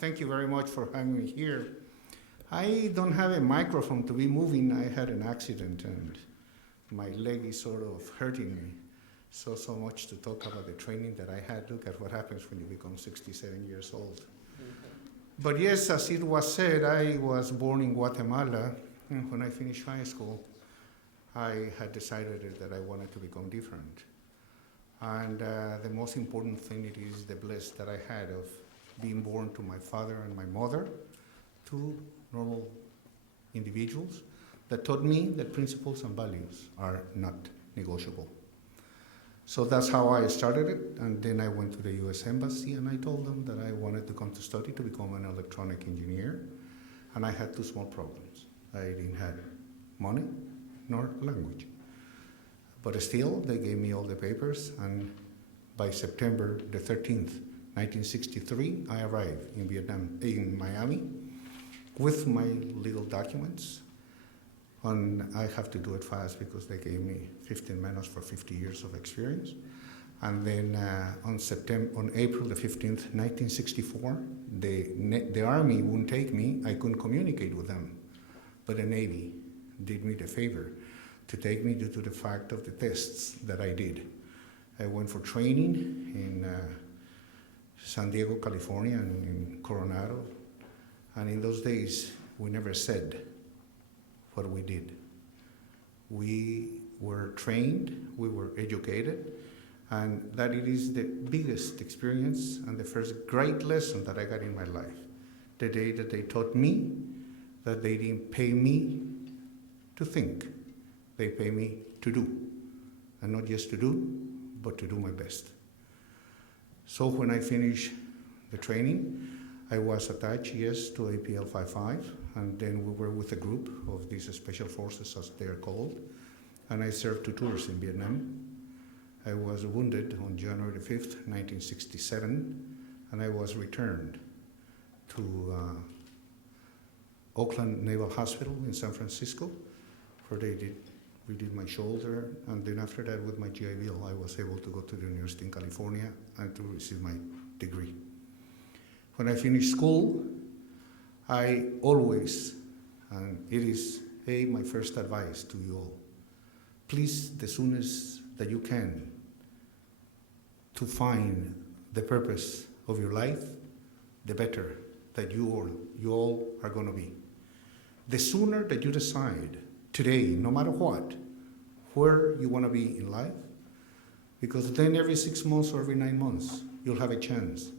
Thank you very much for having me here. I don't have a microphone to be moving. I had an accident and my leg is sort of hurting me. So much to talk about the training that I had. Look at what happens when you become 67 years old. But yes, as it was said, I was born in Guatemala, and when I finished high school, I had decided that I wanted to become different. And the most important thing it is the bliss that I had of being born to my father and my mother, two normal individuals that taught me that principles and values are not negotiable. So that's how I started it, and then I went to the US Embassy and I told them that I wanted to come to study to become an electronic engineer, and I had two small problems. I didn't have money nor language. But still, they gave me all the papers, and by September the 13th, 1963, I arrived in Vietnam, in Miami, with my legal documents. And I have to do it fast because they gave me 15 minutes for 50 years of experience. And then on April the 15th, 1964, the Army wouldn't take me. I couldn't communicate with them. But the Navy did me the favor to take me due to the fact of the tests that I did. I went for training in San Diego, California, and in Coronado. And in those days, we never said what we did. We were trained, we were educated, and that it is the biggest experience and the first great lesson that I got in my life. The day that they taught me that they didn't pay me to think, they pay me to do. And not just to do, but to do my best. So when I finished the training, I was attached, yes, to APL 55, and then we were with a group of these special forces, as they are called, and I served 2 tours in Vietnam. I was wounded on January 5th, 1967, and I was returned to Oakland Naval Hospital in San Francisco, where we did my shoulder, and then after that with my GI Bill, I was able to go to the university in California and to receive my degree. When I finished school, I always, and it is my first advice to you all, please, the soonest that you can, to find the purpose of your life, the better that you all are going to be. The sooner that you decide today, no matter what, where you want to be in life, because then every 6 months or every 9 months, you'll have a chance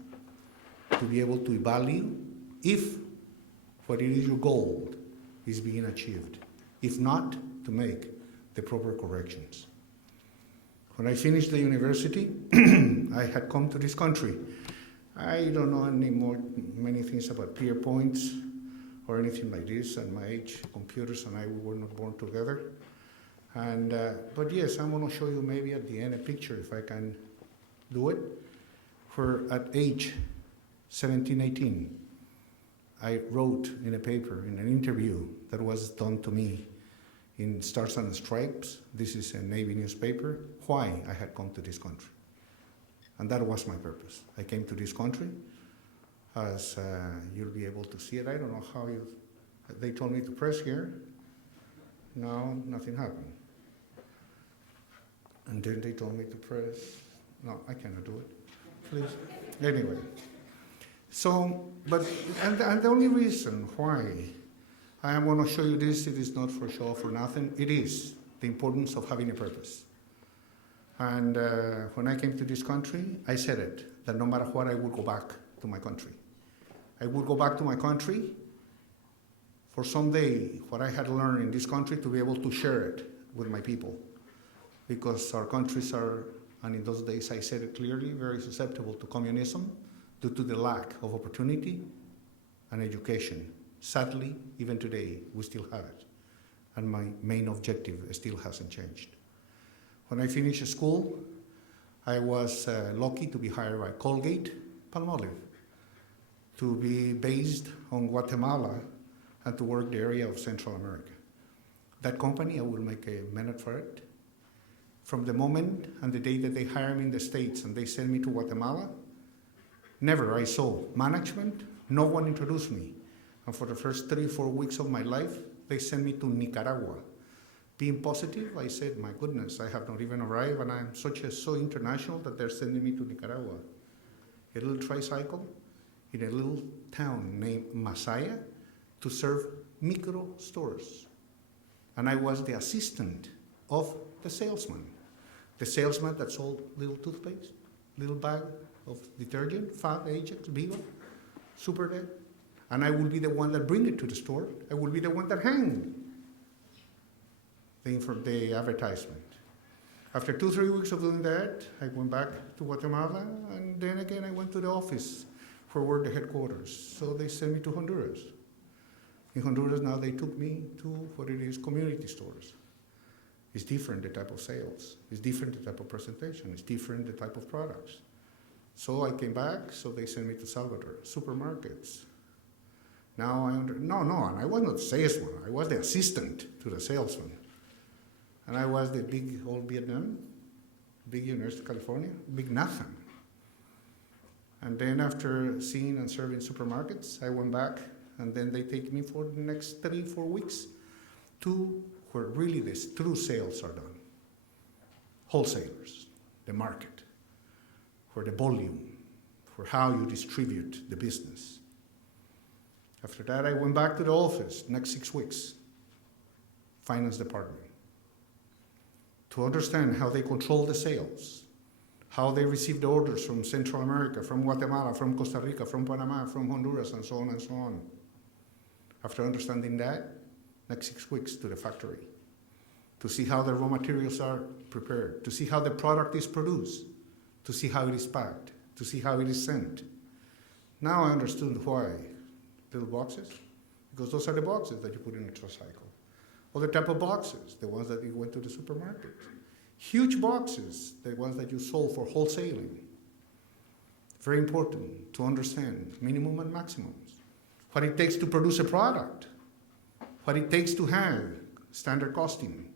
to be able to evaluate if what it is your goal is being achieved. If not, to make the proper corrections. When I finished the university, I had come to this country. I don't know many things about peer points or anything like this, and my age, computers and I, we were not born together. And but yes, I'm going to show you maybe at the end a picture, if I can do it, where at age 17, 18, I wrote in a paper, in an interview that was done to me in Stars and Stripes, this is a Navy newspaper, why I had come to this country. And that was my purpose. I came to this country, as you'll be able to see it. I don't know how they told me to press here. No, nothing happened. And then they told me to press. No, I cannot do it. Please. Anyway. So, and the only reason why I am going to show you this, it is not for show, for nothing. It is the importance of having a purpose. And when I came to this country, I said it, that no matter what, I would go back to my country. I would go back to my country for someday what I had learned in this country to be able to share it with my people. Because our countries are, and in those days I said it clearly, very susceptible to communism due to the lack of opportunity and education. Sadly, even today, we still have it. And my main objective still hasn't changed. When I finished school, I was lucky to be hired by Colgate-Palmolive to be based on Guatemala and to work the area of Central America. That company, I will make a minute for it. From the moment and the day that they hire me in the States and they send me to Guatemala, never I saw management No one introduced me. And for the first 3-4 weeks of my life, they sent me to Nicaragua. Being positive, I said, my goodness, I have not even arrived, and I'm so international that they're sending me to Nicaragua. A little tricycle in a little town named Masaya to serve micro stores. And I was the assistant of the salesman. The salesman that sold little toothpaste, little bag of detergent, Fab, Ajax, Viva, Super Dead. And I will be the one that bring it to the store. I will be the one that hang the advertisement. After 2-3 weeks of doing that, I went back to Guatemala, and then again I went to the office where were the headquarters. So they sent me to Honduras. In Honduras now they took me to what it is, community stores. It's different, the type of sales. It's different, the type of presentation. It's different, the type of products. So I came back, so they sent me to Salvador, supermarkets. Now and I was not the salesman. I was the assistant to the salesman. And I was the big old Vietnam, big University of California, big nothing. And then after seeing and serving supermarkets, I went back, and then they take me for the next 3-4 weeks to where really the true sales are done. Wholesalers, the market, where the volume, for how you distribute the business. After that, I went back to the office, next 6 weeks, finance department, to understand how they control the sales, how they receive the orders from Central America, from Guatemala, from Costa Rica, from Panama, from Honduras, and so on and so on. After understanding that, next 6 weeks to the factory, to see how the raw materials are prepared, to see how the product is produced, to see how it is packed, to see how it is sent. Now I understood why little boxes, because those are the boxes that you put in a tricycle. Other type of boxes, the ones that you went to the supermarket. Huge boxes, the ones that you sold for wholesaling. Very important to understand minimum and maximums. What it takes to produce a product. What it takes to have standard costing.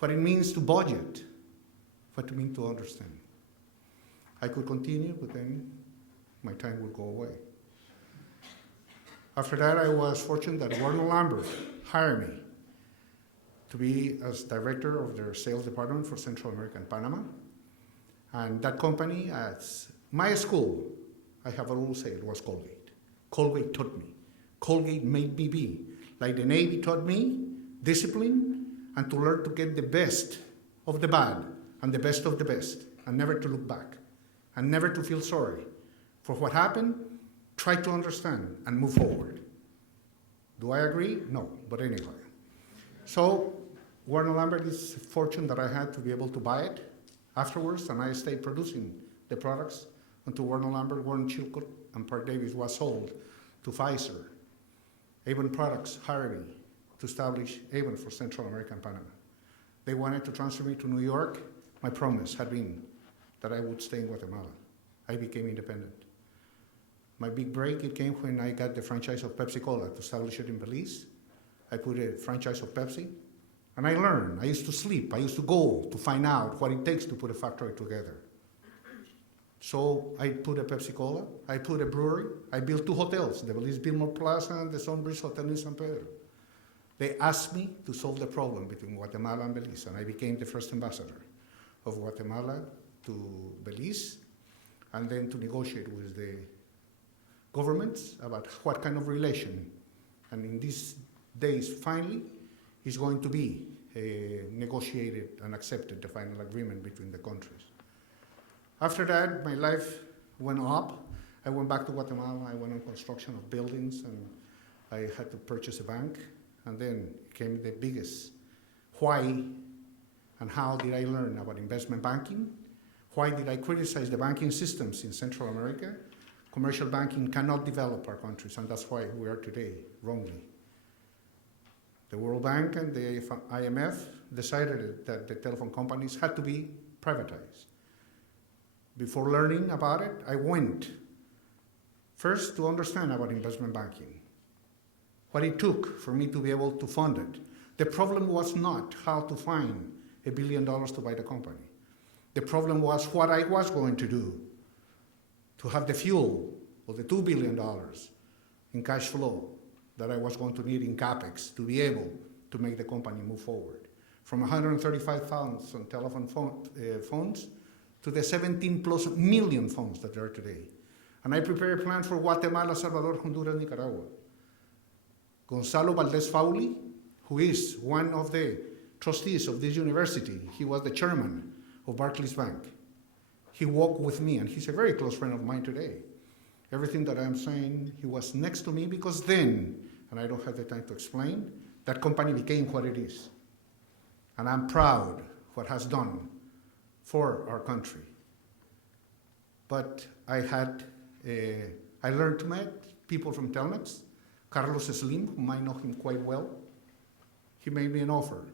What it means to budget. What it means to understand. I could continue, but then my time would go away. After that, I was fortunate that Warner Lambert hired me to be as director of their sales department for Central America and Panama. And that company, at my school, I have a rule say it was Colgate. Colgate taught me. Colgate made me be, like the Navy taught me, discipline, and to learn to get the best of the bad and the best of the best, and never to look back, and never to feel sorry for what happened. Try to understand and move forward. Do I agree? No, but anyway. So Warner Lambert is fortunate that I had to be able to buy it afterwards, and I stayed producing the products until Warner Lambert, Warren Chilcott, and Park Davis was sold to Pfizer. Avon Products hired me to establish Avon for Central America and Panama. They wanted to transfer me to New York. My promise had been that I would stay in Guatemala. I became independent. My big break, it came when I got the franchise of Pepsi-Cola to establish it in Belize. I put a franchise of Pepsi, and I learned. I used to sleep. I used to go to find out what it takes to put a factory together. So I put a Pepsi-Cola, I put a brewery, I built 2 hotels, the Belize Biltmore Plaza and the Sunbreeze Hotel in San Pedro. They asked me to solve the problem between Guatemala and Belize, and I became the first ambassador of Guatemala to Belize, and then to negotiate with the governments about what kind of relation. And in these days, finally, is going to be negotiated and accepted, the final agreement between the countries. After that, my life went up. I went back to Guatemala. I went on construction of buildings, and I had to purchase a bank. And then came the biggest why and how did I learn about investment banking? Why did I criticize the banking systems in Central America? Commercial banking cannot develop our countries, and that's why we are today, wrongly. The World Bank and the IMF decided that the telephone companies had to be privatized. Before learning about it, I went first to understand about investment banking, what it took for me to be able to fund it. The problem was not how to find $1 billion to buy the company. The problem was what I was going to do to have the fuel of the $2 billion in cash flow that I was going to need in CapEx to be able to make the company move forward. From 135,000 telephone phones to the 17 plus million phones that there are today. And I prepared a plan for Guatemala, El Salvador, Honduras, Nicaragua. Gonzalo Valdez Fauli, who is one of the trustees of this university, he was the chairman of Barclays Bank. He walked with me, and he's a very close friend of mine today. Everything that I'm saying, he was next to me because then, and I don't have the time to explain, that company became what it is. And I'm proud what has done for our country. But I learned to meet people from Telmex, Carlos Slim, whom I know him quite well. He made me an offer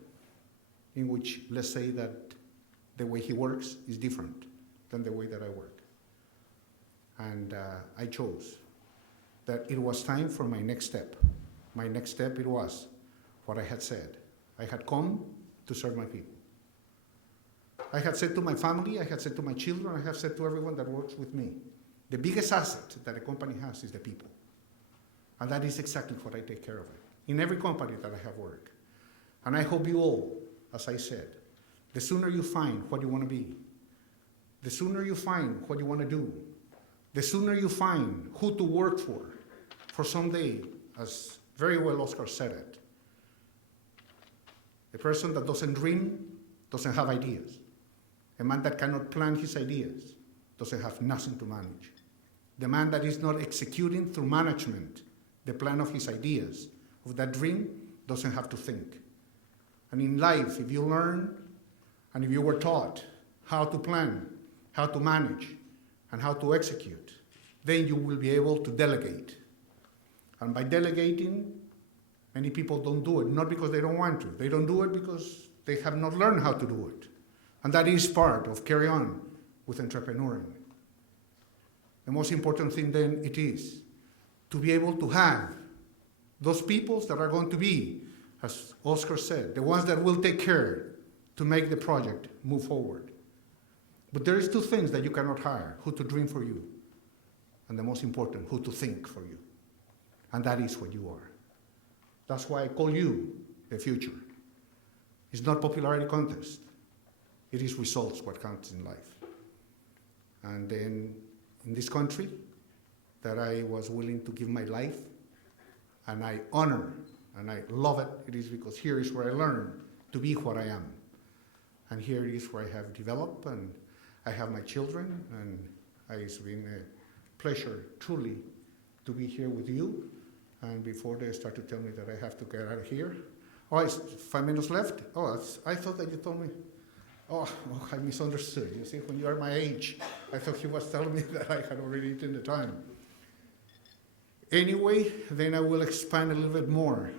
in which, let's say that the way he works is different than the way that I work. And I chose that it was time for my next step. My next step, it was what I had said. I had come to serve my people. I had said to my family, I had said to my children, I have said to everyone that works with me, the biggest asset that a company has is the people. And that is exactly what I take care of it, in every company that I have worked. And I hope you all, as I said, the sooner you find what you want to be, the sooner you find what you want to do, the sooner you find who to work for someday, as very well Oscar said it, a person that doesn't dream doesn't have ideas. A man that cannot plan his ideas doesn't have nothing to manage. The man that is not executing through management the plan of his ideas, of that dream, doesn't have to think. And in life, if you learn and if you were taught how to plan, how to manage, and how to execute, then you will be able to delegate. And by delegating, many people don't do it, not because they don't want to. They don't do it because they have not learned how to do it. And that is part of carry on with entrepreneuring. The most important thing then it is to be able to have those peoples that are going to be, as Oscar said, the ones that will take care to make the project move forward. But there is two things that you cannot hire: who to dream for you, and the most important, who to think for you. And that is what you are. That's why I call you the future. It's not popularity contest. It is results what counts in life. And then in this country that I was willing to give my life, and I honor and I love it, it is because here is where I learned to be what I am. And here it is where I have developed, and I have my children, and it's been a pleasure truly to be here with you. And before they start to tell me that I have to get out of here, oh, it's 5 minutes left? Oh, I thought that you told me. Oh, I misunderstood. You see, when you are my age, I thought he was telling me that I had already eaten the time. Anyway, then I will expand a little bit more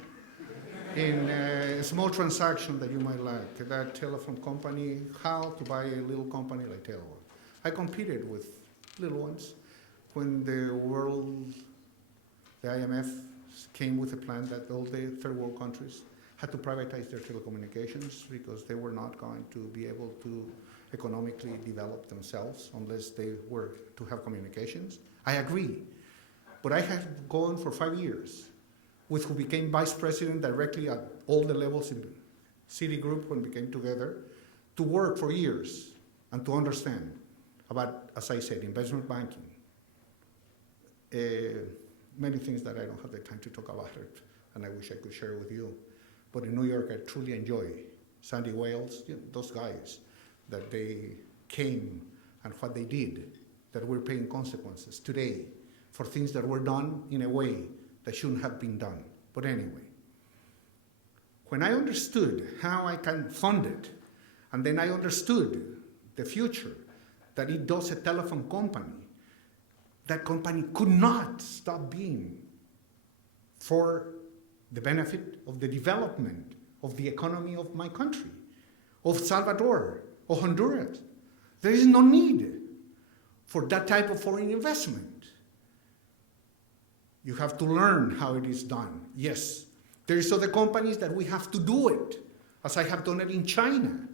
in a small transaction that you might like, that telephone company, how to buy a little company like Telgua. I competed with little ones when the world, the IMF came with a plan that all the third world countries had to privatize their telecommunications because they were not going to be able to economically develop themselves unless they were to have communications. I agree. But I had gone for 5 years with who became vice president directly at all the levels in Citigroup when we came together, to work for years and to understand about, as I said, investment banking, many things that I don't have the time to talk about it, and I wish I could share with you. But in New York, I truly enjoy Sandy Wales, you know, those guys, that they came and what they did, that we're paying consequences today for things that were done in a way that shouldn't have been done. But anyway, when I understood how I can fund it, and then I understood the future, that it does a telephone company, that company could not stop being for the benefit of the development of the economy of my country, of Salvador, of Honduras. There is no need for that type of foreign investment. You have to learn how it is done. Yes, there is other companies that we have to do it, as I have done it in China,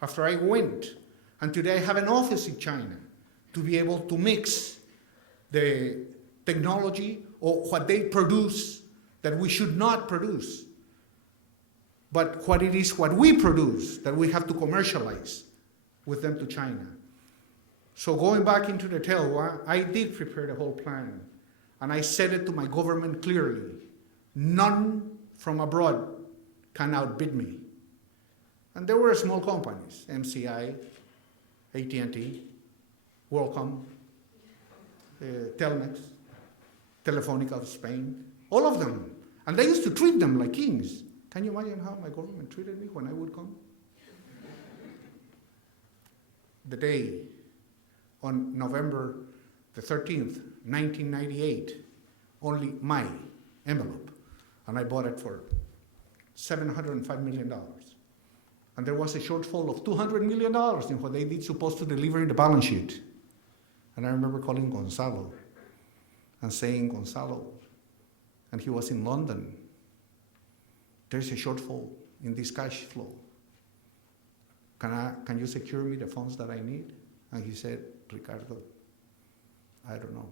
after I went. And today I have an office in China to be able to mix the technology or what they produce that we should not produce, but what it is what we produce that we have to commercialize with them to China. So going back into the Telgua, I did prepare the whole plan, and I said it to my government clearly. None from abroad can outbid me. And there were small companies, MCI, AT&T, WorldCom, Telmex, Telefónica of Spain, all of them. And they used to treat them like kings. Can you imagine how my government treated me when I would come? The day on November the 13th, 1998, only my envelope, and I bought it for $705 million. And there was a shortfall of $200 million in what they did supposed to deliver in the balance sheet. And I remember calling Gonzalo and saying, Gonzalo, and he was in London, there's a shortfall in this cash flow. Can you secure me the funds that I need? And he said, Ricardo, I don't know.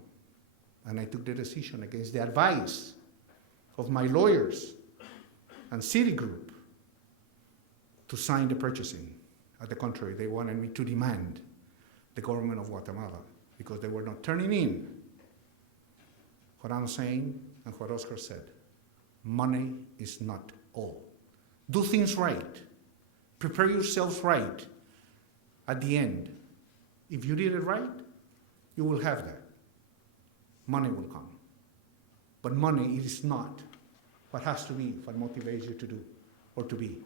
And I took the decision against the advice of my lawyers and Citigroup to sign the purchasing. At the contrary, they wanted me to demand the government of Guatemala because they were not turning in what I'm saying and what Oscar said. Money is not all. Do things right. Prepare yourselves right. At the end, if you did it right, you will have that. Money will come. But money is not what has to be, what motivates you to do or to be.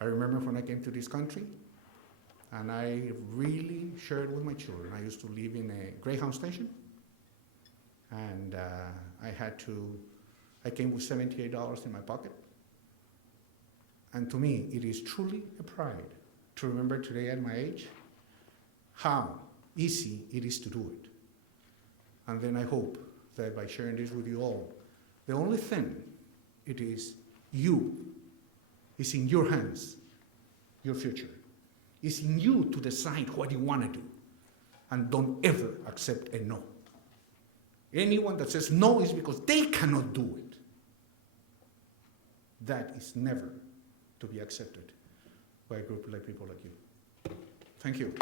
I remember when I came to this country, and I really shared with my children. I used to live in a Greyhound station, and I came with $78 in my pocket. And to me, it is truly a pride to remember today at my age how easy it is to do it. And then I hope that by sharing this with you all, the only thing it is in your hands, your future. It's in you to decide what you want to do. And don't ever accept a no. Anyone that says no is because they cannot do it. That is never to be accepted by a group like people like you. Thank you.